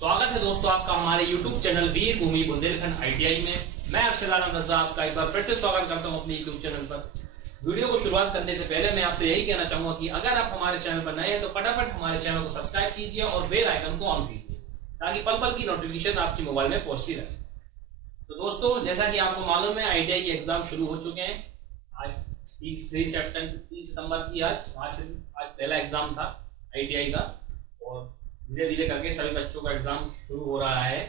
स्वागत है दोस्तों आपका हमारे YouTube चैनल वीर भूमि बुंदेलखंड ITI में। मैं अरशद आलम रजा आपका एक बार फिर से स्वागत करता हूं अपने YouTube चैनल पर। वीडियो को शुरुआत करने से पहले मैं आपसे यही कहना चाहूंगा कि अगर आप हमारे चैनल पर नए हैं तो फटाफट हमारे चैनल को सब्सक्राइब कीजिए और बेल आइकन को ऑन कीजिए ताकि पल पल की नोटिफिकेशन आपके मोबाइल में पहुंचती रहे। तो दोस्तों, जैसा कि आपको मालूम है ITI के एग्जाम शुरू हो चुके हैं। आज 3 सितंबर की आज पहला एग्जाम था ITI का और धीरे धीरे करके सभी बच्चों का एग्जाम शुरू हो रहा है।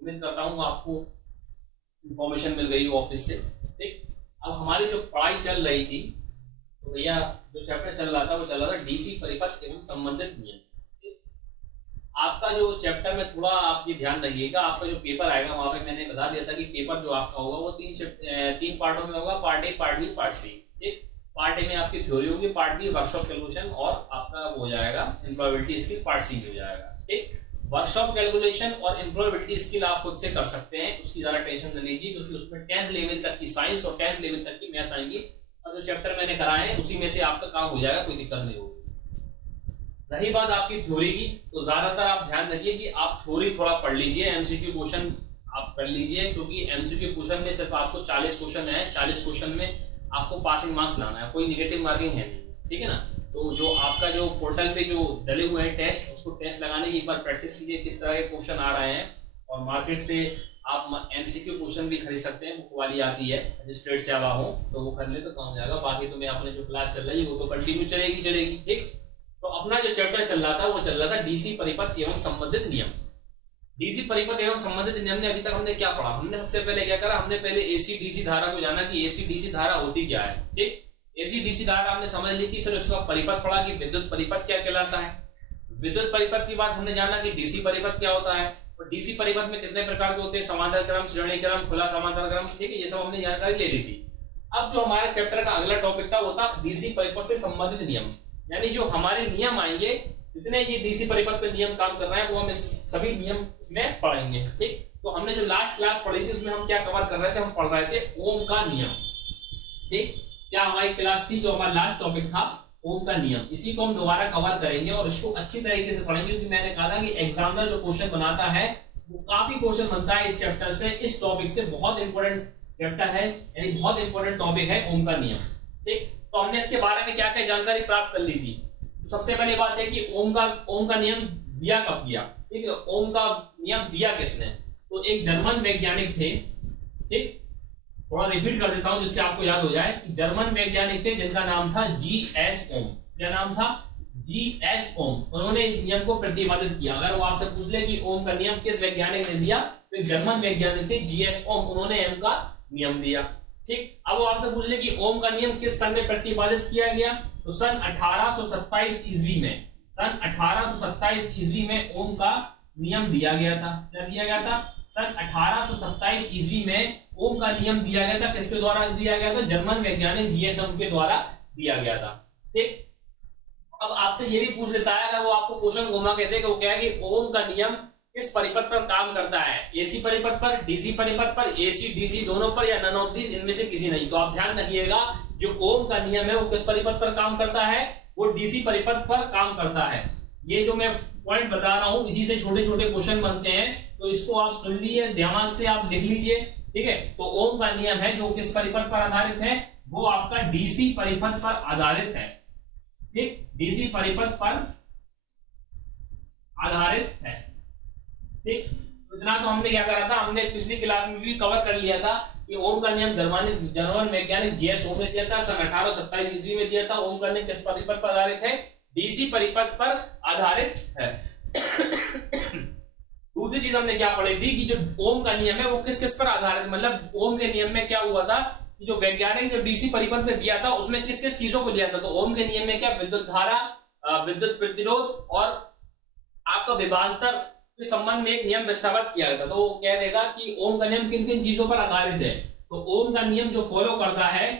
उम्मीद करता हूँ आपको इंफॉर्मेशन मिल गई हो ऑफिस से। ठीक, अब हमारी जो पढ़ाई चल रही थी तो भैया जो चैप्टर चल रहा था वो चल रहा था DC परिपथ एवं संबंधित नियम। आपका जो चैप्टर में थोड़ा आप ये ध्यान रखिएगा, आपका जो पेपर आएगा वहां पे मैंने बता दिया था कि पेपर जो आपका होगा वो तीन पार्टों में होगा, part A, part B, part C. ठीक, पार्ट ए में आपकी थ्योरी होगी, पार्ट बी वर्कशॉप कैलकुलेशन और आपका वो हो जाएगा एम्प्लॉयबिलिटी स्किल, पार्ट सी हो जाएगा। ठीक, वर्कशॉप कैलकुलेशन और एम्प्लॉयबिलिटी स्किल आप खुद से कर सकते हैं, उसकी ज्यादा टेंशन न लीजिए क्योंकि उसमें 10th लेवल तक की साइंस और 10th लेवल तक की मैथ आएंगी और जो चैप्टर मैंने कराए हैं उसी में से आपका काम हो जाएगा, कोई दिक्कत नहीं होगी। रही बात आपकी थ्योरी की, तो ज्यादातर आप ध्यान रखिए कि आप थ्योरी थोड़ा पढ़ लीजिए, MCQ क्वेश्चन आप कर लीजिए क्योंकि MCQ क्वेश्चन में सिर्फ आपको 40 क्वेश्चन है। 40 क्वेश्चन में आपको पासिंग मार्क्स लाना है, कोई नेगेटिव मार्किंग है नहीं। ठीक है ना। तो जो आपका जो पोर्टल पे जो डले हुए हैं टेस्ट, उसको टेस्ट लगाने की एक बार प्रैक्टिस कीजिए किस तरह के क्वेश्चन आ रहे हैं। और मार्केट से आप MCQ क्वेश्चन भी खरीद सकते हैं, बुक वाली आती है, रजिस्ट्रेड से आवा हो तो वो कर ले तो काम हो जाएगा। बाकी तो मैं अपने जो क्लास चल रही है वो तो कंटिन्यू चलेगी। ठीक, तो अपना जो चैप्टर चल रहा था वो चल रहा था DC परिपथ एवं संबंधित नियम। DC परिपथ एवं संबंधित नियम में अभी तक हमने क्या पढ़ा? हमने सबसे पहले क्या करा, हमने पहले AC DC धारा को जाना कि AC DC धारा होती क्या है। ठीक, AC DC धारा हमने समझ ली थी, फिर उसका परिपथ पढ़ा कि विद्युत परिपथ क्या कहलाता है। विद्युत परिपथ की बात हमने जाना कि DC परिपथ क्या होता है और DC परिपथ में कितने प्रकार के होते हैं, समांतर क्रम, श्रेणी क्रम, खुला समांतर क्रम। ठीक है, ये सब हमने जानकारी ले ली थी। अब जो हमारा चैप्टर का अगला टॉपिक था वो था DC परिपथ से संबंधित नियम, यानी जो हमारे नियम आएंगे, जितने ये DC परिपथ पे नियम काम कर रहे हैं वो हम सभी नियम इसमें पढ़ेंगे। ठीक, तो हमने जो लास्ट क्लास पढ़ी थी उसमें हम क्या कवर कर रहे थे, हम पढ़ रहे थे ओम का नियम। ठीक, क्या हमारी क्लास थी, जो हमारा लास्ट टॉपिक था ओम का नियम, इसी को हम दोबारा कवर करेंगे और इसको अच्छी तरीके से पढ़ेंगे क्योंकि मैंने कहा था कि एग्जामिनर जो क्वेश्चन बनाता है वो काफी क्वेश्चन बनता है इस चैप्टर से, इस टॉपिक से। बहुत इंपॉर्टेंट चैप्टर है, यानी बहुत इंपॉर्टेंट टॉपिक है ओम का नियम। ठीक, तो हमने इसके बारे में क्या क्या जानकारी प्राप्त कर ली थी। तो सबसे पहली बात है कि ओम का नियम दिया कब दिया। ठीक है, ओम का नियम दिया किसने? तो एक जर्मन वैज्ञानिक थे। ठीक, थोड़ा रिपीट कर देता हूं जिससे आपको याद हो जाए कि जर्मन वैज्ञानिक थे जिनका नाम था GS ओम। क्या नाम था? GS ओम। उन्होंने इस नियम को प्रतिपादित किया। अगर वो आपसे पूछ ले कि ओम का नियम किस वैज्ञानिक ने दिया, तो एक जर्मन वैज्ञानिक थे GS ओम, उन्होंने ओम का नियम दिया। ठीक, अब वो आपसे पूछ ले कि ओम का नियम किस सन में प्रतिपादित किया गया, तो सन 1827 ईस्वी में। सन 1827 ईस्वी में ओम का नियम दिया गया था। क्या दिया गया था? सन 1827 ईस्वी में ओम का नियम दिया गया था। किसके द्वारा दिया गया था? जर्मन वैज्ञानिक GS ओम के द्वारा दिया गया था। ठीक, अब आपसे ये भी पूछ लेता है, अगर वो आपको क्वेश्चन घुमा के दे कि वो क्या है कि ओम का नियम किस परिपथ पर काम करता है, AC परिपथ पर, DC परिपथ पर, AC DC दोनों पर, या नन ऑफ दिस, इनमें से किसी नहीं। तो आप ध्यान रखिएगा जो ओम का नियम है वो किस परिपथ पर काम करता है, वो DC परिपथ पर काम करता है। ये जो मैं पॉइंट बता रहा हूं इसी से छोटे छोटे क्वेश्चन बनते हैं, तो इसको आप सुन लीजिए, ध्यान से आप लिख लीजिए। ठीक है, तो ओम का नियम है जो किस परिपथ पर आधारित है, वो आपका DC परिपथ पर आधारित है। ठीक, DC परिपथ पर आधारित है। ठीक, इतना तो हमने क्या करा था, हमने पिछली क्लास में भी कवर कर लिया था कि ओम का नियम जर्मन वैज्ञानिक GS ओम ने दिया था, सन 1827 ईस्वी में दिया था। ओम का नियम किस परिपथ पर आधारित है? DC परिपथ पर आधारित है। दूसरी चीज हमने क्या पढ़ी थी कि जो ओम का नियम है वो किस किस पर आधारित, मतलब ओम के नियम में क्या हुआ था कि जो वैज्ञानिक जो DC परिपथ में दिया था उसमें किस किस चीजों को लिया था। तो ओम के नियम में क्या, विद्युत धारा, विद्युत प्रतिरोध और आपका विभवांतर के संबंध में एक नियम प्रस्तावित किया गया था। तो वो कह देगा कि ओम का नियम किन किन चीजों पर आधारित है। तो ओम का नियम जो फॉलो करता है,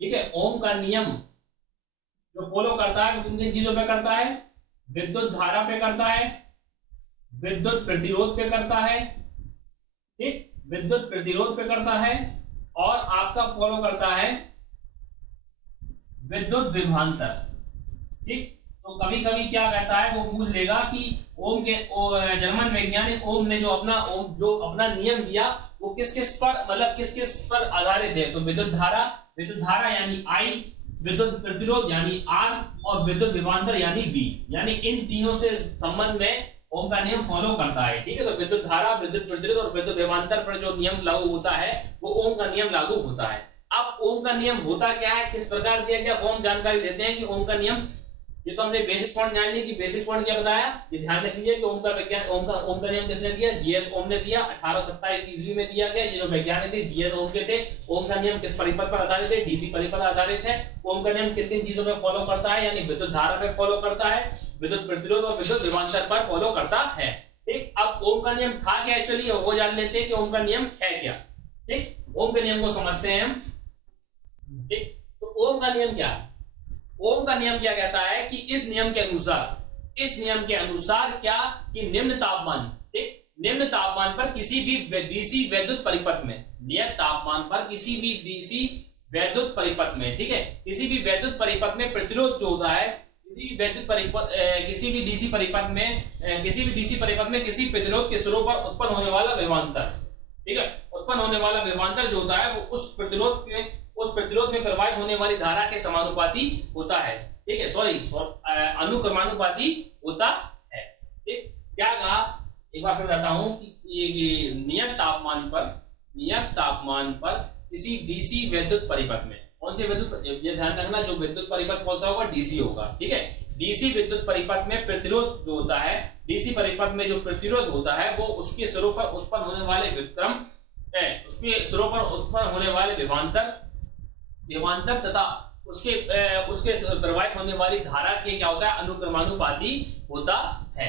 ठीक है, ओम का नियम जो फॉलो करता है किन किन चीजों पे करता है? विद्युत धारा पे करता है, विद्युत प्रतिरोध पे करता है, ठीक, विद्युत प्रतिरोध पे करता है, और आपका फॉलो करता है विद्युत विभवांतर। ठीक, तो कभी कभी क्या कहता है, वो पूछ लेगा कि ओम के जर्मन वैज्ञानिक ओम ने जो अपना नियम दिया वो किस किस पर, मतलब किस किस पर आधारित है। तो विद्युत धारा यानी I, विद्युत प्रतिरोध यानी R, और विद्युत विभवांतर यानी V, यानी इन तीनों से संबंध में ओम का नियम फॉलो करता है। ठीक है, तो विद्युत धारा, विद्युत प्रतिरोध और विद्युत विभवांतर पर जो नियम लागू होता है वो ओम का नियम लागू होता है। अब ओम का नियम होता क्या है, किस प्रकार दिया गया, ओम जानकारी लेते हैं कि ओम का नियम, ये तो हमने बेसिक पॉइंट जान ली कि बेसिक पॉइंट क्या बताया, ये ध्यान रखिए कि ओम का नियम किसने दिया, जीएस ओम ने दिया, 1827 ईस्वी में दिया गया। ये जो वैज्ञानिक थे जीएस ओम के थे। ओम का नियम किस परिपथ पर आधारित है, डीसी परिपथ आधारित है। ओम का नियम किन किन चीजों में फॉलो करता है, यानी विद्युत धारा पे फॉलो करता है, विद्युत प्रतिरोध और विद्युत विभवांतर पर फॉलो करता है। ठीक, अब ओम का नियम था क्या एक्चुअली, वो जान लेते हैं कि ओम का नियम है क्या। ठीक, ओम के नियम को समझते हैं हम। ठीक, तो ओम का नियम क्या है, ओम का नियम क्या कहता है कि इस नियम के अनुसार क्या, कि निम्न तापमान, ठीक, निम्न तापमान पर किसी भी डीसी वैद्युत परिपथ में, नियत तापमान पर किसी भी डीसी वैद्युत परिपथ में, ठीक है, किसी भी वैद्युत परिपथ में प्रतिरोध जो होता है, किसी भी डीसी परिपथ में किसी प्रतिरोध के स्वरूप पर उत्पन्न होने वाला विभवांतर, ठीक है, उत्पन्न होने वाला विभवांतर जो होता है वो उस प्रतिरोध में प्रवाहित होने वाली धारा के समानुपाती होता है। ठीक है, अनुक्रमानुपाती होता है। ठीक, क्या कहा, एक बार फिर बताता हूं कि नियत तापमान पर किसी डीसी वैद्युत परिपथ में, कौन से विद्युत, ये ध्यान रखना, जो विद्युत परिपथ कौन सा होगा, डीसी होगा। ठीक है, डीसी विद्युत परिपथ में प्रतिरोध जो होता है, डीसी परिपथ में जो प्रतिरोध होता है वो उसके स्वरूप पर उत्पन्न होने वाले विक्रम है, उसके स्वरूप पर उत्पन्न होने वाले विभवांतर तथा उसके प्रवाहित होने वाली धारा के क्या होता है, अनुक्रमानुपाती होता है।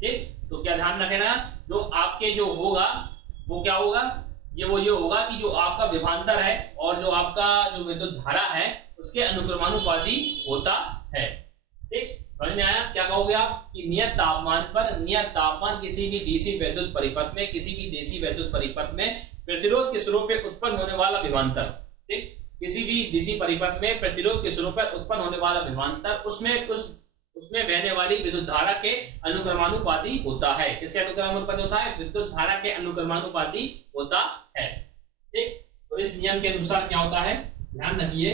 ठीक, तो क्या ध्यान रखना, जो आपके जो होगा वो क्या होगा, ये होगा कि जो आपका विभवांतर है और जो आपका जो विद्युत धारा है उसके अनुक्रमानुपाती होता है। ठीक, समझ में आया, क्या कहोगे आप कि नियत तापमान किसी भी डीसी वैद्युत परिपथ में प्रतिरोध के स्वरूप पे उत्पन्न होने वाला विभवांतर, ठीक, किसी भी डीसी परिपथ में प्रतिरोध के स्वरूप पर उत्पन्न होने वाला विभवांतर उसमें बहने वाली विद्युत धारा के अनुक्रमानुपाती होता है। किसके अनुक्रमानुपाती होता है, विद्युत धारा के अनुक्रमानुपाती होता है। ठीक, तो इस नियम के अनुसार क्या होता है, ध्यान रखिए,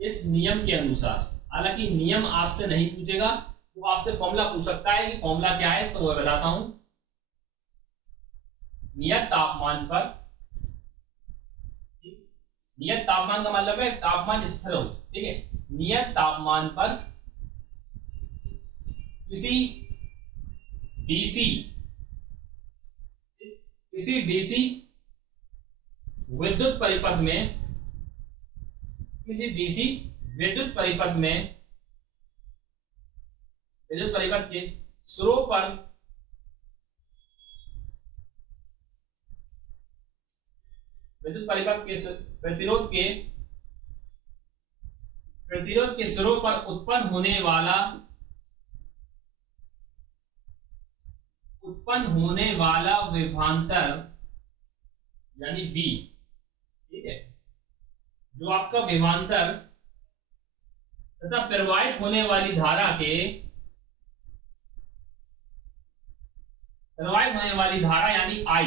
इस नियम के अनुसार, हालांकि नियम आपसे नहीं पूछेगा, वो आपसे फॉर्मूला पूछ सकता है कि फॉर्मूला क्या है, इसको मैं बताता हूं। नियत तापमान का मतलब है तापमान स्थिर हो। ठीक है, नियत तापमान पर किसी डीसी विद्युत परिपथ में, विद्युत परिपथ के स्वरूप पर विद्युत परिपथ के प्रतिरोध के स्वरूप पर उत्पन्न होने वाला विभवांतर यानी V। ठीक है, जो आपका विभवांतर तथा प्रवाहित होने वाली धारा यानी I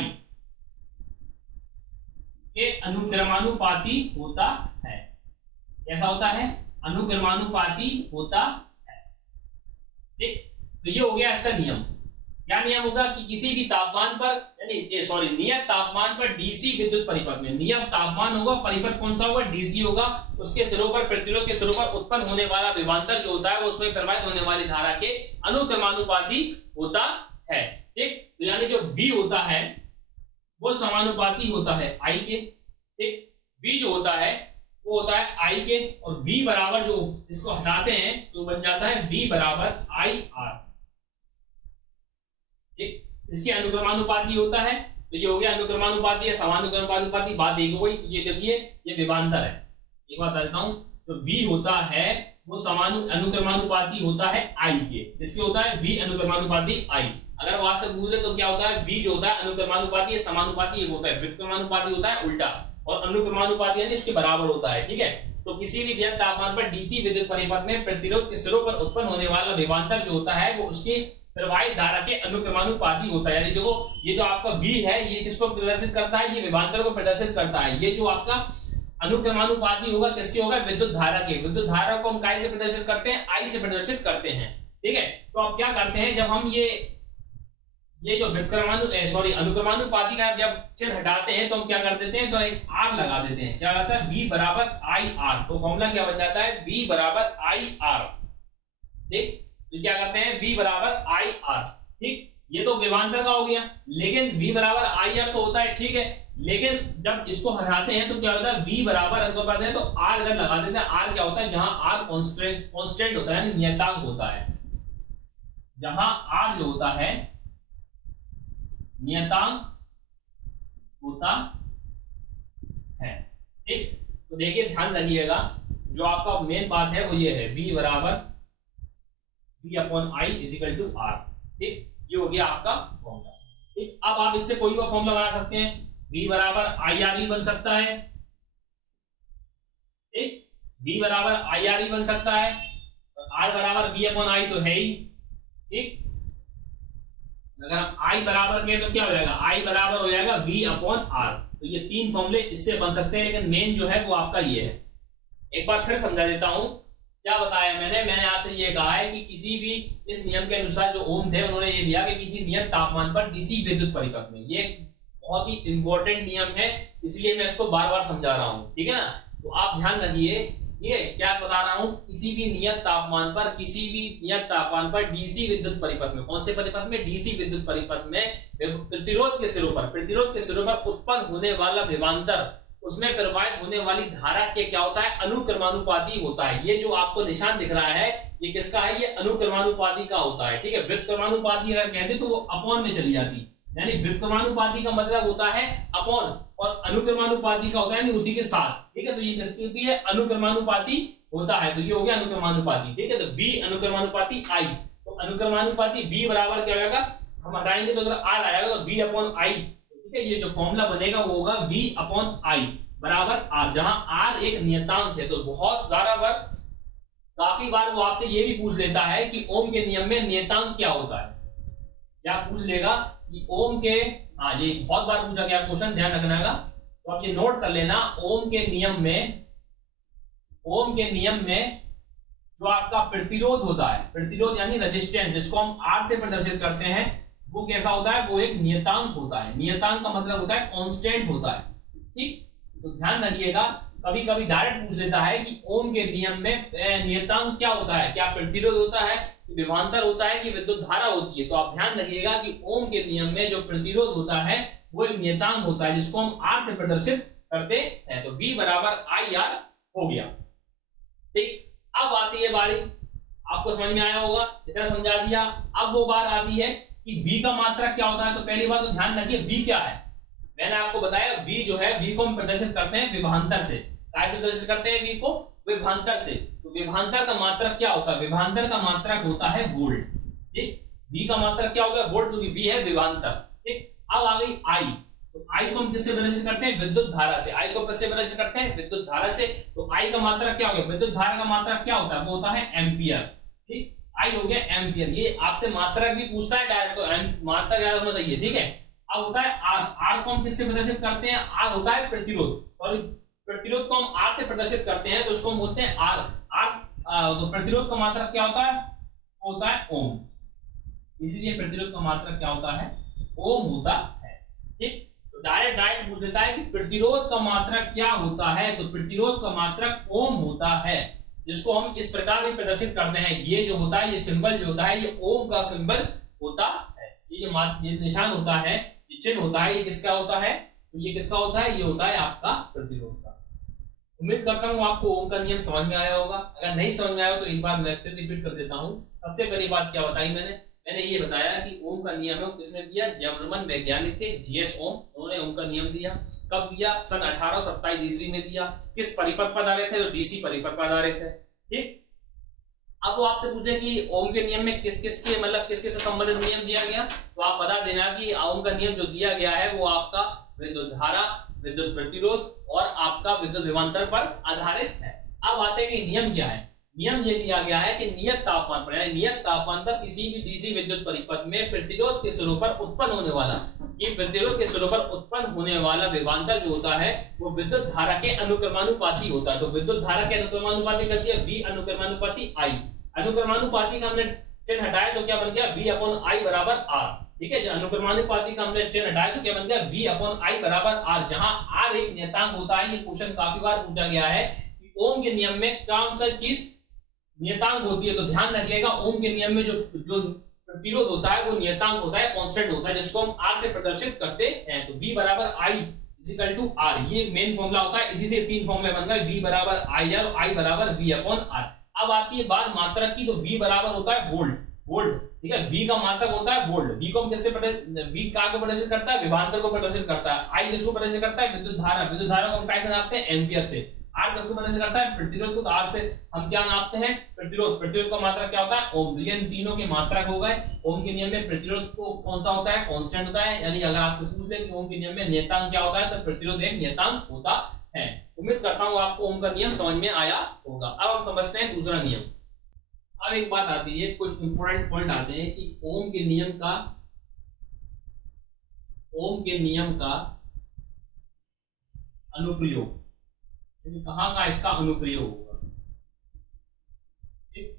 के अनुक्रमानुपाती होता है। कैसा होता है, अनुक्रमानुपाती होता है। ठीक, तो ये हो गया इसका नियम। क्या नियम होगा कि किसी भी तापमान पर, यानी नियत तापमान पर डीसी विद्युत परिपथ में, नियत तापमान होगा, परिपथ कौन सा होगा, डीसी होगा, उसके स्वरूप पर प्रतिरोध के स्वरूप पर उत्पन्न होने वाला विभवांतर जो होता है वो उसमें प्रवाहित होने वाली धारा के अनुक्रमानुपाती होता है। ठीक, तो यानी जो B होता है वो समानुपाती होता है I के। ठीक, V जो होता है वो होता है I के, और V बराबर, जो इसको हटाते हैं तो बन जाता है V बराबर IR। ठीक, इसके अनुक्रमानुपाती होता है, तो ये हो गया अनुक्रमानुपाती या समानुक्रमानुपाती। बात एक हो गई। ये देखिए, ये विभवांतर है, एक बात बताता हूं, तो V होता है वो अनुक्रमानुपाती होता है I के। इसके होता है V अनुक्रमानुपाती I। अगर वहां से पूछे तो क्या होता है, V जो होता है अनुक्रमानुपाती, समानुपाती एक होता है, व्युत्क्रमानुपाती होता है उल्टा, और अनुक्रमानुपाती यानी इसके बराबर होता है। ठीक है, तो किसी भी नियत तापमान पर डीसी विद्युत परिपथ में प्रतिरोध के सिरों पर उत्पन्न होने वाला विभवांतर जो होता है वो उसकी प्रवाहित धारा के अनुक्रमानुपाती होता है। यानी देखो ये जो आपका V है ये किसको प्रदर्शित करता है, ये विभवांतर को प्रदर्शित करता है। ये जो आपका अनुक्रमानुपाती होगा किसके होगा, विद्युत धारा के। विद्युत धारा को हम काय से प्रदर्शित करते हैं, I से प्रदर्शित करते हैं। ठीक है, तो अब क्या करते हैं, जब हम ये जो अनुक्रमानुपाती का जब चिन्ह हटाते हैं तो हम क्या कर देते हैं, तो एक R लगा देते हैं। क्या आता है, V बराबर IR। तो फॉर्मूला क्या बन जाता है, V बराबर IR। ठीक, तो क्या करते हैं, V बराबर IR। ठीक, ये तो विभवांतर का हो गया। लेकिन V बराबर IR तो होता है, ठीक है, लेकिन जब इसको हटाते हैं तो क्या होता है, V बराबर अनुपात है तो R अगर लगा देते हैं, R क्या होता है, जहां R कांस्टेंट होता है, यानी नियतांक होता है। जहां R जो होता है नियतांक होता है। ठीक, तो देखिए ध्यान रखिएगा, जो आपका मेन बात है वो ये है, V बराबर V/I इजिकल टू R। ठीक, ये हो गया आपका फॉर्मूला। ठीक, अब आप इससे कोई भी फॉर्मूला बना सकते हैं। V बराबर IR भी बन सकता है। ठीक, V बराबर IR भी बन सकता है, और R बराबर V/I तो है ही। ठीक, अगर हम I बराबर के तो क्या हो जाएगा, I बराबर हो जाएगा V/R। तो ये तीन फॉर्मूले इससे बन सकते हैं, लेकिन मेन जो है वो आपका ये है। एक बार फिर समझा देता हूं, क्या बताया मैंने आपसे ये कहा है कि किसी भी इस नियम के अनुसार जो ओम थे उन्होंने ये दिया कि किसी नियत तापमान पर डीसी विद्युत परिपथ में, ये बहुत ही इंपॉर्टेंट नियम है, इसलिए मैं इसको बार बार समझा रहा हूँ। ठीक है ना, तो आप ध्यान रखिए, ये क्या बता रहा हूँ, किसी भी नियत तापमान पर डीसी विद्युत परिपथ में, कौन से परिपथ में, डीसी विद्युत परिपथ में प्रतिरोध के सिरों पर उत्पन्न होने वाला विभवांतर, उसमें प्रवाहित होने वाली धारा के क्या होता है, अनुक्रमानुपाती होता है। ये जो आपको निशान दिख रहा है ये किसका है, ये अनुक्रमानुपाती का होता है। ठीक है, व्युत्क्रमानुपाती अगर कहते तो वो अपॉन में चली जाती, यानी व्युत्क्रमानुपाती का मतलब होता है अपॉन, और अनुक्रमानुपाती का होता है यानी उसी के साथ। ठीक है, तो ये किसकी होती है, अनुक्रमानुपाती होता है, तो ये हो गया अनुक्रमानुपाती। ठीक है, तो V अनुक्रमानुपाती I, तो अनुक्रमानुपाती V बराबर क्या होगा, हम हटाएंगे तो अगर R आएगा तो V/I। ठीक है, ये जो फॉर्मूला बनेगा वो होगा V/I बराबर R, जहां R एक नियतांक है। तो बहुत ज्यादा बार, काफी बार वो आपसे ये भी पूछ लेता है कि ओम के नियम में नियतांक क्या होता है, क्या पूछ लेगा कि ओम के, हाँ ये बहुत बार पूछा गया क्वेश्चन, ध्यान रखना का, तो आप ये नोट कर लेना। ओम के नियम में जो आपका प्रतिरोध होता है, प्रतिरोध यानी रेजिस्टेंस, जिसको हम R से प्रदर्शित करते हैं, वो कैसा होता है, वो एक नियतांक होता है। नियतांक का मतलब होता है कांस्टेंट होता है। ठीक, तो ध्यान रखिएगा, कभी कभी डायरेक्ट पूछ लेता है कि ओम के नियम में नियतांक क्या होता है, क्या प्रतिरोध होता है, विभवांतर होता है, कि विद्युत धारा होती है। तो आप ध्यान रखिएगा कि ओम के नियम में जो प्रतिरोध होता है वो एक नियतांक होता है, जिसको हम R से प्रदर्शित करते हैं। तो V बराबर IR हो गया। ठीक, अब आती है बारी, आपको समझ में आया होगा, इतना समझा दिया। अब वो बात आती है कि V का मात्रक क्या होता है। तो पहली बात तो ध्यान रखिए V क्या है, मैंने आपको बताया V जो है, V को हम प्रदर्शित करते हैं विभवांतर से। कैसे प्रदर्शित करते हैं V को, विभवांतर से। तो विभवांतर का मात्रक क्या होता है, विभवांतर का मात्रक होता है वोल्ट। ठीक, V का मात्रक क्या होगा, वोल्ट, क्योंकि V है विभवांतर। ठीक, अब आ गई I, तो I को हम किससे प्रदर्शित करते हैं, विद्युत धारा से। I को किससे प्रदर्शित करते हैं, विद्युत धारा से। तो I का मात्रक क्या हो गया, विद्युत धारा का मात्रक क्या होता है, वो होता है एम्पियर। ठीक, I हो गया एम्पियर। ये आपसे मात्रक भी पूछता है डायरेक्ट, तो मात्रक याद होना चाहिए। ठीक है, अब होता है R को हम किससे प्रदर्शित करते हैं, R होता है प्रतिरोध, और प्रतिरोध को हम R से प्रदर्शित करते हैं, तो उसको हम बोलते हैं R। तो प्रतिरोध का मात्रक क्या होता है, वो होता है ओम, इसीलिए प्रतिरोध का मात्रक क्या होता है, ओम होता है। ठीक, तो डायरेक्ट पूछ देता है कि प्रतिरोध का मात्रक क्या होता है, तो प्रतिरोध का मात्रक ओम होता है, जिसको हम इस प्रकार भी प्रदर्शित करते हैं। ये जो होता है, ये सिंबल जो होता है, ये ओम का सिंबल होता है। ये निशान होता है, ये चिन्ह होता है, ये किसका होता है, तो ये किसका होता है, ये होता है आपका प्रतिरोध का। उम्मीद करता हूँ आपको ओम का नियम समझ में आया होगा। अगर नहीं समझ में आया तो एक बार मैं फिर रिपीट कर देता हूँ। सबसे पहली बात क्या बताई मैंने ये बताया कि ओम का नियम है, किसने दिया, जर्मन वैज्ञानिक थे GS ओम, उन्होंने ओम का नियम दिया। कब दिया, सन 1827 ईस्वी में दिया। किस परिपथ पर आधारित है, तो डीसी परिपथ पर आधारित है। ठीक, अब वो आपसे पूछे कि ओम के नियम में किस किस से संबंधित नियम दिया गया, तो आप बता देना कि ओम का नियम जो दिया गया है वो आपका विद्युत धारा, विद्युत प्रतिरोध और आपका विद्युत विभवांतर पर आधारित है। अब आते हैं कि नियम क्या है। नियम ये दिया गया है कि नियत तापमान पर यानी नियत तापमान पर किसी भी डीसी विद्युत परिपथ में प्रतिरोध के स्वरूप पर उत्पन्न होने वाला प्रतिरोध के स्वरूप पर उत्पन्न होने वाला विभवांतर जो होता है वो विद्युत धारा के अनुक्रमानुपाती होता है। तो विद्युत धारा के अनुक्रमानुपाती करती है V अनुक्रमानुपाती I। अनुक्रमानुपाती का हमने चिन्ह हटाया तो क्या बन गया V अपॉन I बराबर R। ठीक है, जो अनुक्रमानुपाती का हमने चिन्ह हटाया तो क्या बन गया V अपॉन I बराबर R, जहां R एक नियतांक होता है। ये क्वेश्चन काफी बार पूछा गया है कि ओम के नियम में कौन सा चीज नियतांक होती है। तो ध्यान रखिएगा ओम के नियम में जो प्रतिरोध होता है वो नियतांक होता है, कांस्टेंट होता है, जिसको हम R से प्रदर्शित करते हैं। तो V बराबर I इक्वल टू R, ये मेन फॉर्मूला होता है। इसी से तीन फॉर्मूले बन गए, V बराबर I और I बराबर V अपॉन R। अब आती है बात मात्रक की, तो V बराबर होता है वोल्ट। ठीक है, V का मात्रक होता है वोल्ट। V को हम किससे V का को प्रदर्शित करता है, विभवांतर को प्रदर्शित करता है। I किसको प्रदर्शित करता है, विद्युत धारा को हम कैसे नापते हैं, एम्पियर से। R किसको प्रदर्शित करता है, प्रतिरोध को। तो R से हम क्या नापते हैं, प्रतिरोध का मात्रक क्या होता है, ओम। ये इन तीनों के मात्रक हो गए। ओम के नियम में प्रतिरोध को कौन सा होता है, कांस्टेंट होता है। यानी अगर आपसे पूछ ले कि ओम के नियम में नियतांक क्या होता है, तो प्रतिरोध एक नियतांक होता है। उम्मीद करता हूं आपको ओम का नियम समझ में आया होगा। अब हम समझते हैं दूसरा नियम। अब एक बात आती है, कुछ इंपॉर्टेंट पॉइंट आते हैं कि ओम के नियम का अनुप्रयोग, कहां का इसका अनुप्रयोग होगा। ठीक,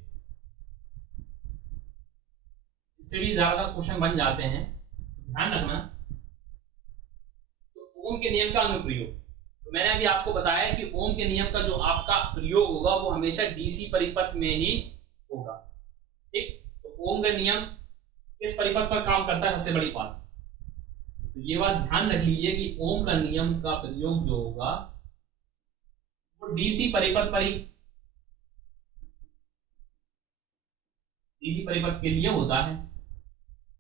इससे भी ज्यादा क्वेश्चन बन जाते हैं, ध्यान रखना। तो ओम के नियम का अनुप्रयोग, तो मैंने अभी आपको बताया कि ओम के नियम का जो आपका प्रयोग होगा वो हमेशा डीसी परिपथ में ही होगा। ठीक, तो ओम का नियम किस परिपथ पर काम करता है, सबसे बड़ी बात। तो ये बात ध्यान रख लीजिए कि ओम का नियम का प्रयोग जो होगा वो डीसी परिपथ पर ही, डीसी परिपथ के लिए होता है।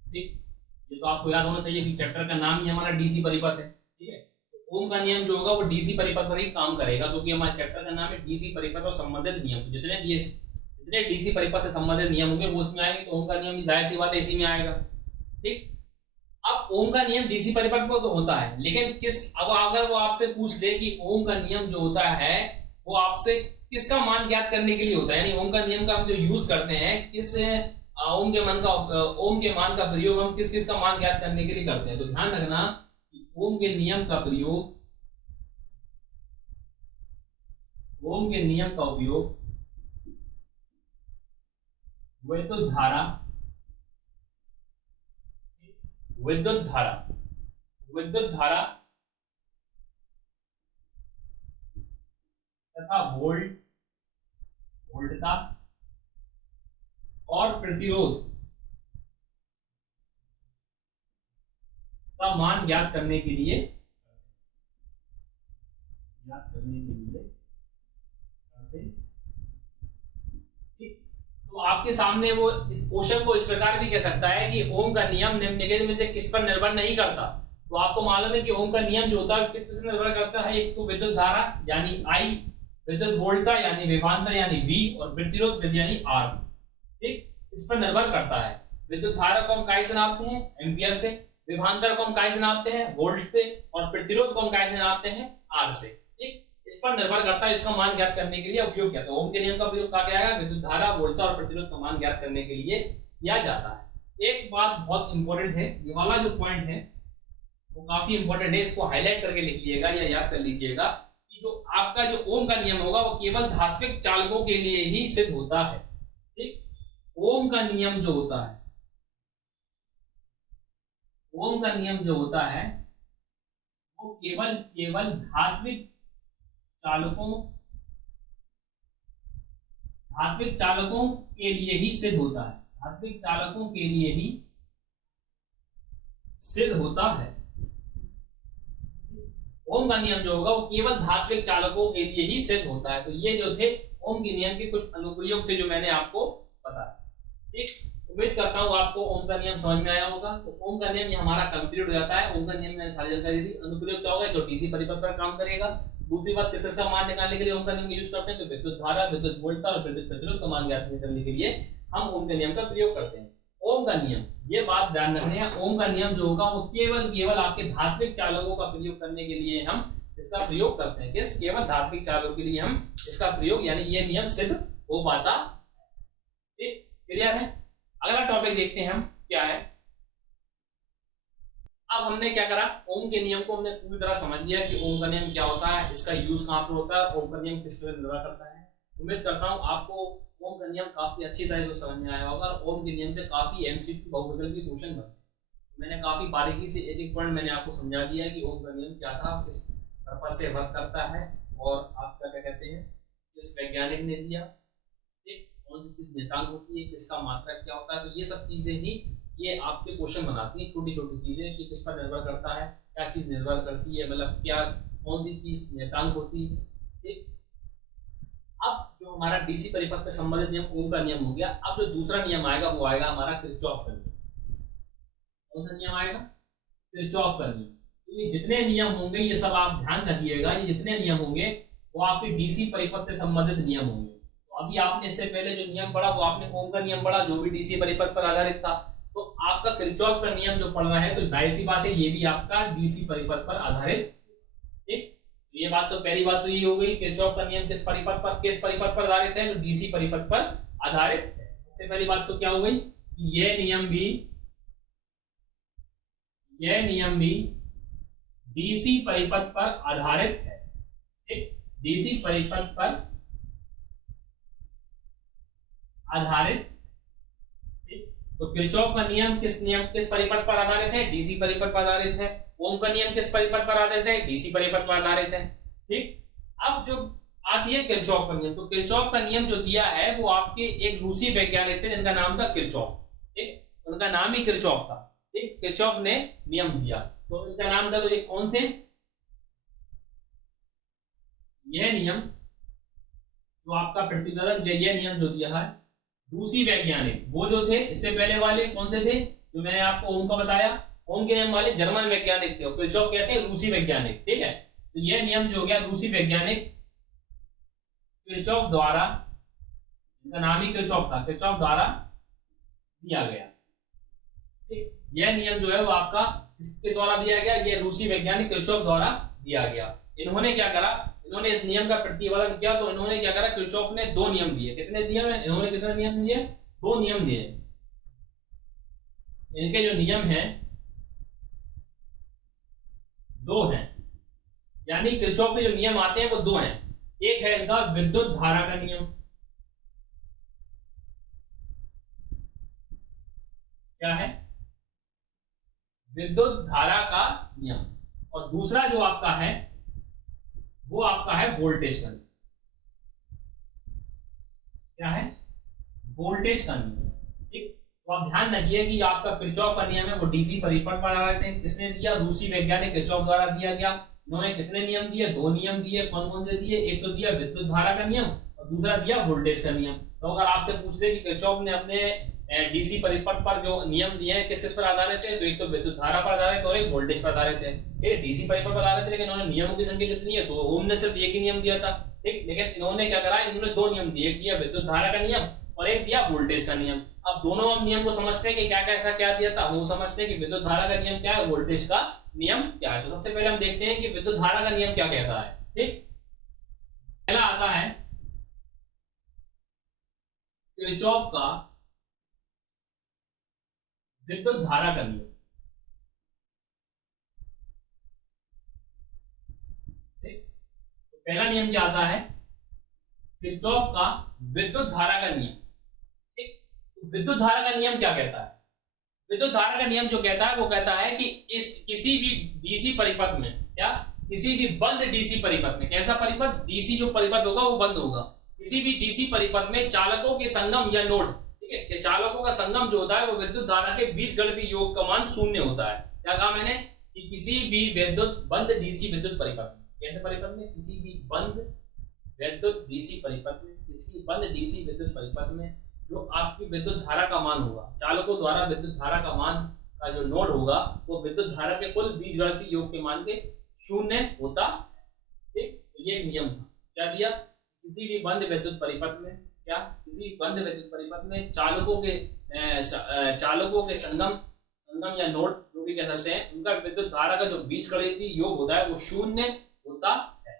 ठीक, ये तो आपको याद होना चाहिए कि चैप्टर का नाम ही हमारा डीसी परिपथ है। ठीक है, तो ओम का नियम जो होगा वो डीसी परिपथ पर ही काम करेगा, क्योंकि हमारे चैप्टर का नाम है डीसी परिपथ और संबंधित नियम। जितने डीसी परिपथ से संबंधित नियम होंगे वो उसमें आएंगे। तो ओम का नियम जाहिर सी बात है इसी में आएगा। ठीक, अब ओम का नियम डीसी परिपथ पर तो होता है, लेकिन अब अगर वो आपसे पूछ ले कि ओम का नियम जो होता है वो आपसे किसका मान ज्ञात करने के लिए होता है, यानी ओम का नियम का हम जो यूज करते हैं किस ओम के मान का प्रयोग हम किस का मान ज्ञात करने के लिए करते हैं। तो ध्यान रखना कि ओम के नियम का उपयोग विद्युत धारा तथा वोल्टता और प्रतिरोध का मान ज्ञात करने के लिए तो आपके सामने वो क्वेश्चन को इस प्रकार भी कह सकता है कि ओम का नियम निम्नलिखित में से किस पर निर्भर नहीं करता। तो आपको मालूम है कि ओम का नियम जो होता है किस पर निर्भर करता है, एक तो विद्युत धारा यानी I, विद्युत वोल्टता यानी विभवांतर यानी V, और प्रतिरोध यानी R। ठीक, इस पर निर्भर करता है। विद्युत धारा को हम काय से नापते हैं, एम्पियर से। विभवांतर को हम काय से नापते हैं, वोल्ट से। और प्रतिरोध को हम काय से नापते हैं, R से। ठीक, इस पर निर्भर करता है, इसका मान ज्ञात करने के लिए उपयोग किया। तो ओम के नियम का प्रयोग कहा गया है विद्युत धारा, वोल्टता और प्रतिरोध का मान ज्ञात करने के लिए किया जाता है। एक बात बहुत इंपॉर्टेंट है, ये वाला जो पॉइंट है वो काफी इंपॉर्टेंट है, इसको हाईलाइट करके लिख लीजिएगा या याद कर लीजिएगा कि जो आपका जो ओम का नियम होगा वो केवल धात्विक चालकों के लिए ही सिद्ध होता है। ठीक, ओम का नियम जो होता है, वो केवल धात्विक चालकों के लिए ही सिद्ध होता है। धात्विक चालकों के लिए ही सिद्ध होता है। ओम का नियम जो होगा वो केवल धात्विक चालकों के लिए ही सिद्ध होता है। तो ये जो थे ओम के नियम के कुछ अनुप्रयोग थे जो मैंने आपको बताया। ठीक, उम्मीद करता हूँ आपको ओम का नियम समझ में आया होगा। तो ओम का नियम ये हमारा कंप्लीट हो जाता है। ओम का नियम मैंने सारी जानकारी दी। अनुप्रयोग क्या होगा, जो डीसी परिपथ पर काम करेगा। दूसरी बात, किस का मान निकालने के लिए ओम का नियम यूज करते हैं, तो विद्युत धारा, विद्युत वोल्टता और विद्युत प्रतिरोध का मान ज्ञात करने के लिए हम ओम के नियम का प्रयोग करते हैं। ओम का नियम, ये बात ध्यान रखनी है, ओम का नियम जो होगा वो केवल आपके धात्विक चालकों का प्रयोग करने के लिए हम इसका प्रयोग करते हैं। किस? केवल धात्विक चालकों के लिए हम इसका प्रयोग यानी ये नियम सिद्ध हो पाता। ठीक, क्लियर है? अगला टॉपिक देखते हैं हम क्या है। अब हमने क्या करा, ओम के नियम को हमने पूरी तरह समझ लिया कि ओम का नियम क्या होता है, इसका यूज कहाँ पर होता है, ओम का नियम किस पर निर्भर करता है। उम्मीद करता हूँ आपको ओम का नियम काफी अच्छी तरह से समझ में आया होगा और ओम के नियम से काफी एमसीक्यू बहुविकल्पी क्वेश्चन बनते हैं। मैंने काफी बारीकी से एक एक पॉइंट मैंने आपको समझा दिया है कि ओम का नियम क्या था, किस पर्पज से वर्क करता है और आपका क्या कहते हैं, किस वैज्ञानिक ने दिया, कौन सी चीज नियतांक होती है, किसका मात्रक क्या होता है। तो ये सब चीजें ही ये आपके क्वेश्चन बनाती हैं, छोटी छोटी चीजें कि किस पर निर्भर करता है, क्या चीज निर्भर करती है, मतलब क्या कौन सी चीज नियतांक होती है। ठीक, अब जो हमारा डीसी परिपथ से संबंधित नियम ओम का नियम हो गया। अब जो दूसरा नियम आएगा वो आएगा हमारा किरचॉफ का नियम। कौन सा नियम आएगा? किरचॉफ का नियम। तो ये जितने नियम होंगे ये सब आप ध्यान रखिएगा, ये जितने नियम होंगे वो आपके डीसी परिपथ से संबंधित नियम होंगे। तो अभी आपने इससे पहले जो नियम पढ़ा वो आपने ओम का नियम पढ़ा जो भी डीसी परिपथ पर आधारित था। तो आपका किरचॉफ का नियम जो पढ़ रहा है तो जाहिर सी बात है ये भी आपका डीसी परिपथ पर आधारित। ठीक, ये बात तो पहली बात तो ये हो गई, किरचॉफ का नियम किस परिपथ पर आधारित है, तो डीसी परिपथ पर आधारित है। सबसे पहली बात तो क्या हो गई, यह नियम भी डीसी परिपथ पर आधारित है। ठीक, डीसी परिपथ पर आधारित। ठीक, तो किरचॉफ का नियम किस परिपथ पर आधारित है? डीसी परिपथ पर आधारित है। ओम का नियम किस परिपथ पर आधारित है? डीसी परिपथ पर आधारित है। ठीक, अब जो आती है किरचॉफ का नियम, तो किरचॉफ का नियम जो दिया है वो आपके एक रूसी वैज्ञानिक थे जिनका नाम था किरचॉफ। ठीक, उनका नाम ही किरचॉफ था। ठीक, किरचॉफ ने नियम दिया, तो इनका नाम था, तो ये कौन थे? यह नियम जो आपका प्रतिपादन, यह नियम जो दिया है रूसी वैज्ञानिक, वो जो थे इससे पहले वाले कौन से थे जो मैंने आपको ओम का बताया, ओम के नियम वाले जर्मन वैज्ञानिक थे और किरचॉफ कैसे? रूसी वैज्ञानिक। ठीक है, तो यह नियम जो हो गया रूसी वैज्ञानिक किरचॉफ द्वारा, इनका नाम ही किरचॉफ था, किरचॉफ द्वारा दिया गया। ठीक, यह नियम जो है वो आपका किसके द्वारा दिया गया? ये रूसी वैज्ञानिक किरचॉफ द्वारा दिया गया। इन्होंने क्या करा, इन्होंने इस नियम का प्रतिपादन किया। तो इन्होंने क्या करा, किरचॉफ ने दो नियम दिए। कितने दिए? इन्होंने कितने नियम दिए? दो नियम दिए। इनके जो नियम हैं दो हैं, यानी किरचॉफ के जो नियम आते हैं वो दो हैं। एक है इनका विद्युत धारा का नियम। क्या है? विद्युत धारा का नियम। और दूसरा जो आपका है वो आपका है वोल्टेज का नियम। क्या है? वोल्टेज का नियम। ठीक, तो आप ध्यान रखिए कि आपका किरचॉफ का नियम है वो डीसी परिपथ पर आधारित है। किसने दिया? रूसी वैज्ञानिक किरचॉफ द्वारा दिया गया। इन्होंने कितने नियम दिए? दो नियम दिए। कौन कौन से दिए? एक तो दिया विद्युत धारा का नियम और दूसरा दिया वोल्टेज का नियम। तो अगर आपसे पूछ दे कि किरचॉफ ने अपने डीसी परिपथ पर जो नियम दिए हैं किस किस पर आधारित है, तो एक तो विद्युत धारा पर आधारित और एक वोल्टेज पर आधारित है। ठीक, डीसी परिपथ पर आधारित है, लेकिन इन्होंने नियमों की संख्या कितनी है? तो ओम ने सिर्फ एक ही नियम दिया था। ठीक, लेकिन इन्होंने क्या करा, इन्होंने दो नियम दिए, एक दिया विद्युत धारा का नियम और एक दिया वोल्टेज का नियम। अब दोनों हम नियम को समझते हैं कि क्या क्या ऐसा क्या दिया था, वो समझते हैं कि विद्युत धारा का नियम क्या है, वोल्टेज का नियम क्या है। तो सबसे पहले हम देखते हैं कि विद्युत धारा का नियम क्या कहता है। ठीक, पहला आता है किरचॉफ का विद्युत धारा का नियम। ठीक, तो पहला नियम क्या आता है? किरचॉफ का विद्युत धारा का नियम। ठीक, तो विद्युत धारा का नियम क्या कहता है? विद्युत धारा का नियम जो कहता है वो कहता है कि इस किसी भी डीसी परिपथ में, क्या किसी भी बंद डीसी परिपथ में, कैसा परिपथ? डीसी जो परिपथ होगा वो बंद होगा। किसी भी डीसी परिपथ में चालकों के संगम या नोड, ठीक है, चालकों का संगम जो होता है वो विद्युत धारा के बीजगणितीय योग का मान शून्य होता है। क्या कहा मैंने? कि किसी भी बंद डीसी विद्युत परिपथ में, कैसे परिपथ में? किसी भी बंद विद्युत डीसी परिपथ में, किसी बंद डीसी विद्युत परिपथ में जो आपकी विद्युत धारा का मान होगा, चालकों द्वारा विद्युत धारा का मान का जो नोड होगा वो विद्युत धारा के कुल बीजगणितीय योग के मान के शून्य होता। ठीक, तो ये नियम था। क्या दिया? किसी भी बंद विद्युत परिपथ में, क्या किसी बंद विद्युत परिपथ में चालकों के संगम या नोड जो भी कह सकते हैं, उनका विद्युत धारा का जो बीजगणितीय योग होता है वो शून्य होता होता है।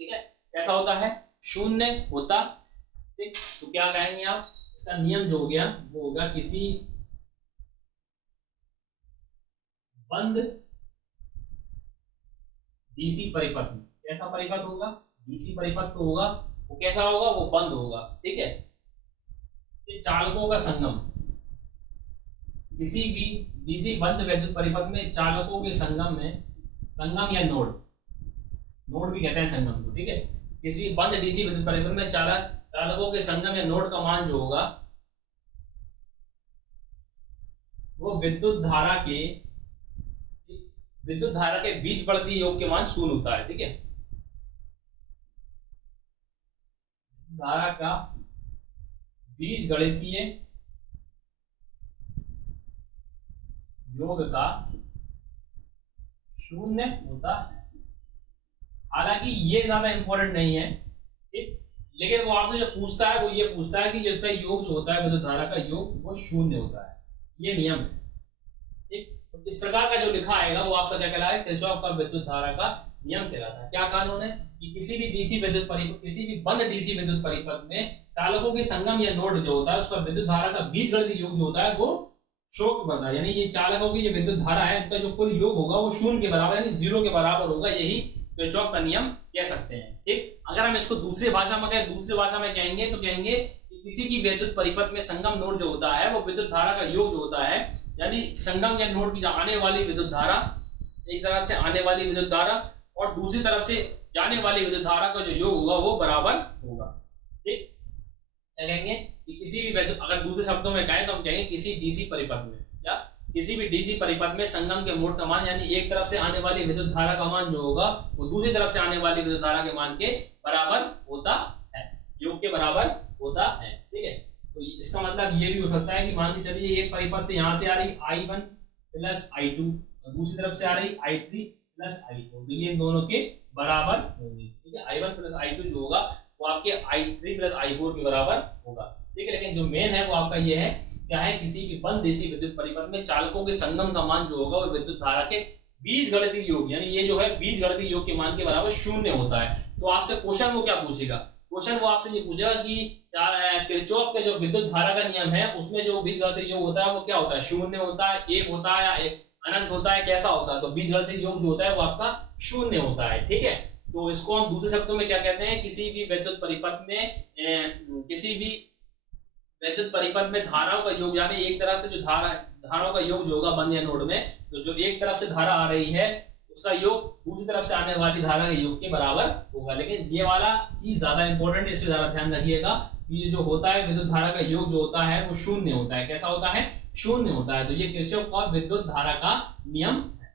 ठीक है, कैसा होता है? शून्य होता। ठीक, तो क्या कहेंगे आप? इसका नियम जो हो गया वो होगा किसी बंद डीसी परिपथ में। कैसा परिपथ होगा? डीसी परिपथ तो होगा, वो कैसा होगा? वो बंद होगा। ठीक है, ये चालकों का संगम, किसी भी डीसी बंद वैद्युत परिपथ में चालकों के संगम में, संगम या नोड, नोड भी कहते हैं संगम को। ठीक है, किसी बंद डीसी विद्युत परिपथ में चालकों के संगम या नोड का मान जो होगा वो विद्युत धारा के बीच बढ़ती योग के मान शून्य होता है। ठीक है, धारा का बीज गणितीय योग का शून्य होता है। हालांकि ये ज्यादा इंपॉर्टेंट नहीं है, ठीक, लेकिन वो आपसे जो पूछता है वो ये पूछता है कि जिसका योग जो होता है विद्युत धारा का योग वो शून्य होता है। ये नियम है। ठीक, तो इस प्रकार का जो लिखा आएगा वो आपका क्या कहलाएगा? किरचॉफ का विद्युत धारा का नियम कहलाता है। क्या कानून है कि किसी भी बंद डीसी विद्युत परिपथ में चालकों के संगम या नोड जो होता है उसका विद्युत धारा का बीजगणितीय योग जो होता है वो शोक बनता है। यानी ये चालकों की जो विद्युत धारा है उनका जो कुल योग होगा वो शून्य के बराबर यानी 0 के बराबर होगा। यही किरचॉफ का नियम कह सकते हैं। ठीक, अगर हम इसको दूसरी भाषा में कहेंगे तो कहेंगे कि किसी की विद्युत परिपथ में संगम नोड जो होता है वो विद्युत धारा का योग जो होता है, यानी संगम या नोड की जो आने वाली विद्युत धारा, एक तरफ से आने वाली विद्युत धारा और दूसरी तरफ से जाने वाली विद्युत धारा का जो योग होगा वो बराबर होगा। ठीक, क्या कहेंगे कि किसी भी विद्युत, अगर दूसरे शब्दों में कहें तो हम कहेंगे किसी डीसी परिपथ में या किसी भी डीसी परिपथ में संगम के मोड का मान, यानी एक तरफ से आने वाली विद्युत धारा का मान जो होगा वो दूसरी तरफ से आने वाली विद्युत धारा के मान के बराबर होता है, योग के बराबर होता है। ठीक है, तो इसका मतलब ये भी हो सकता है कि मान के चलिए एक परिपथ से यहाँ से आ रही I1 प्लस I2 और दूसरी तरफ से आ रही I3 प्लस I4, ये इन दोनों के बराबर होंगे। ठीक है, I1 प्लस I2 जो होगा वो आपके I3 प्लस I4 के बराबर होगा। ठीक है, लेकिन जो मेन है वो आपका ये है, क्या है? किसी भी बंद डीसी विद्युत परिपथ में चालकों के संगम का मान जो होगा वो विद्युत धारा के बीजगणितीय योग, यानी ये जो है बीजगणितीय योग के मान के बराबर शून्य होता है। तो आपसे क्वेश्चन वो क्या पूछेगा? क्वेश्चन वो आपसे ये पूछेगा कि किरचॉफ के जो विद्युत धारा का नियम है उसमें जो बीजगणितीय योग होता है वो क्या होता है? शून्य होता है, एक होता है या अनंत होता है, कैसा होता है? तो बीजगणितीय योग जो होता है वो आपका शून्य होता है। ठीक है, तो इसको हम दूसरे शब्दों में क्या कहते हैं? किसी भी विद्युत परिपथ में धाराओं का योग, यानी एक तरफ से जो धाराओं का योग जो होगा बंद या नोड में, तो जो एक तरफ से धारा आ रही है उसका योग दूसरी तरफ से आने वाली धारा के योग के बराबर होगा। लेकिन ये वाला चीज ज्यादा इंपॉर्टेंट है, इससे ज्यादा ध्यान रखिएगा कि ये जो होता है विद्युत धारा का योग जो होता है वो शून्य होता है। कैसा होता है? शून्य होता है। तो ये किरचॉफ का विद्युत धारा का नियम है।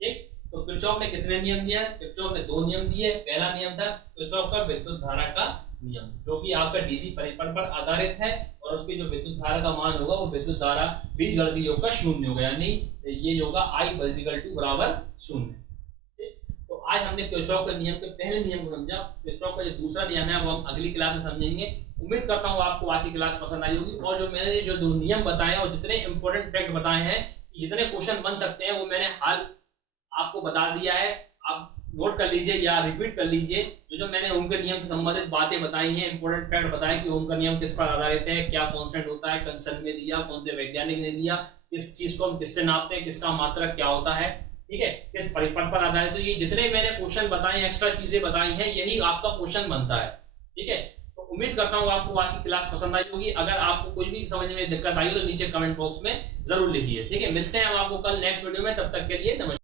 ठीक, तो किरचॉफ ने कितने नियम दिया? किरचॉफ ने 2 नियम दिए। पहला नियम था किरचॉफ का विद्युत धारा का नियम, जो कि आपका डीसी परिपथ पर आधारित है और उसकी जो विद्युत धारा का मान होगा वो विद्युत धारा बीजगणितीय योग का शून्य होगा, यानी ये होगा I बराबर शून्य। तो आज हमने किरचॉफ के नियम के पहले नियम को समझा। किरचॉफ का जो दूसरा नियम है वो हम अगली क्लास में समझेंगे। उम्मीद करता हूँ आपको आज की क्लास पसंद आई होगी और जो मैंने जो 2 नियम बताए और जितने इंपॉर्टेंट फैक्ट बताए हैं, जितने क्वेश्चन बन सकते हैं वो मैंने हाल आपको बता दिया है। आप नोट कर लीजिए या रिपीट कर लीजिए जो मैंने ओम के नियम से संबंधित बातें बताई हैं, इंपॉर्टेंट फैक्ट बताए कि ओम का नियम किस पर आधारित है, क्या कांस्टेंट होता है, कंसर्न में दिया, कौन से वैज्ञानिक ने दिया, किस चीज को हम किससे नापते हैं, किसका मात्रक क्या होता है, ठीक है, किस परिपथ पर आधारित। तो ये जितने मैंने क्वेश्चन बताए, एक्स्ट्रा चीजें बताई हैं, यही आपका क्वेश्चन बनता है। ठीक है, तो उम्मीद करता हूँ आपको आज की क्लास पसंद आई होगी। अगर आपको कोई भी समझ में दिक्कत आई हो तो नीचे कमेंट बॉक्स में जरूर लिखिए। ठीक है, मिलते हैं हम आपको कल नेक्स्ट वीडियो में, तब तक के लिए नमस्कार।